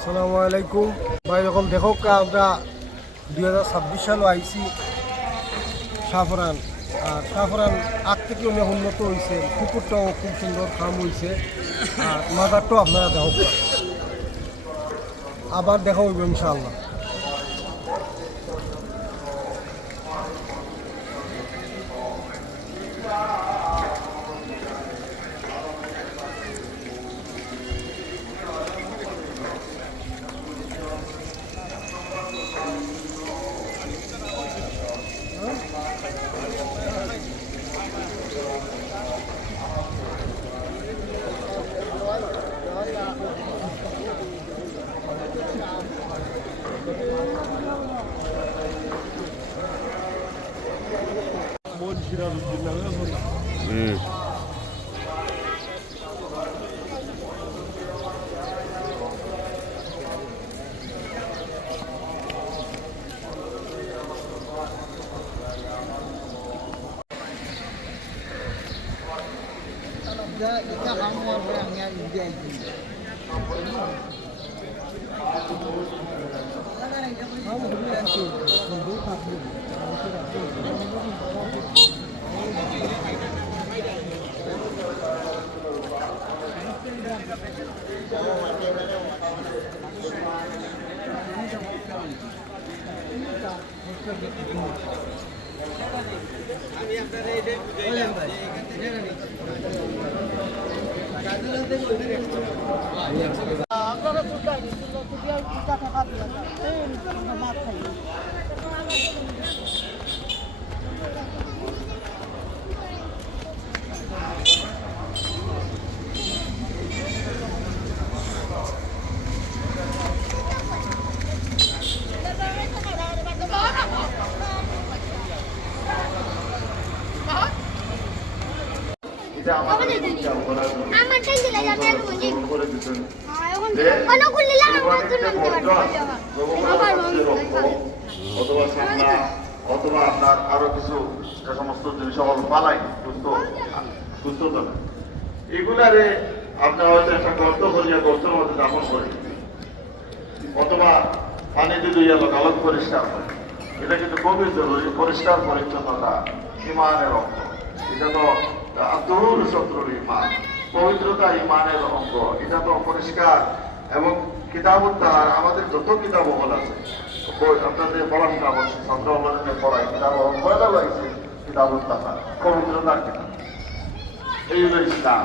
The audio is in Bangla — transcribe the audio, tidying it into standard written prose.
আসসালামু আলাইকুম ভাই, যখন দেখো আমরা 2026 সালও আইছি সাফরান। আর সাফরান আগ থেকে অনেক উন্নত হয়েছে, পুকুরটাও খুব সুন্দর খাম হয়েছে। আর মাজারটাও আপনারা দেখো, আবার দেখা হইব ইনশাআল্লাহ। অথবা আপনার আরো কিছু যে সমস্ত জিনিস পালাই সুস্থ থাকে, এগুলারে আপনি হয়তো একটা গর্ত করিয়া গর্তের মধ্যে দাপন করে অথবা পানিতে দুইয়া আলোক পরিষ্কার করে। এটা কিন্তু খুবই জরুরি। পরিষ্কার পরিচ্ছন্নতা ইমানের অঙ্গ। এটা তো আব্দুল শত্রুর ইমান, পবিত্রতা ইমানের অঙ্গ। এটা তো পরিষ্কার। এবং কিতাবুত তাহার, আমাদের যত কিতাব হল আছে, আপনাদের পড়াশোনা করছে, ছাত্র আমাদের পড়ায় কিতাব পয়লা লাগছে কিতাবুত তাহার, পবিত্রতার কিতাব। এই হলো ইসলাম।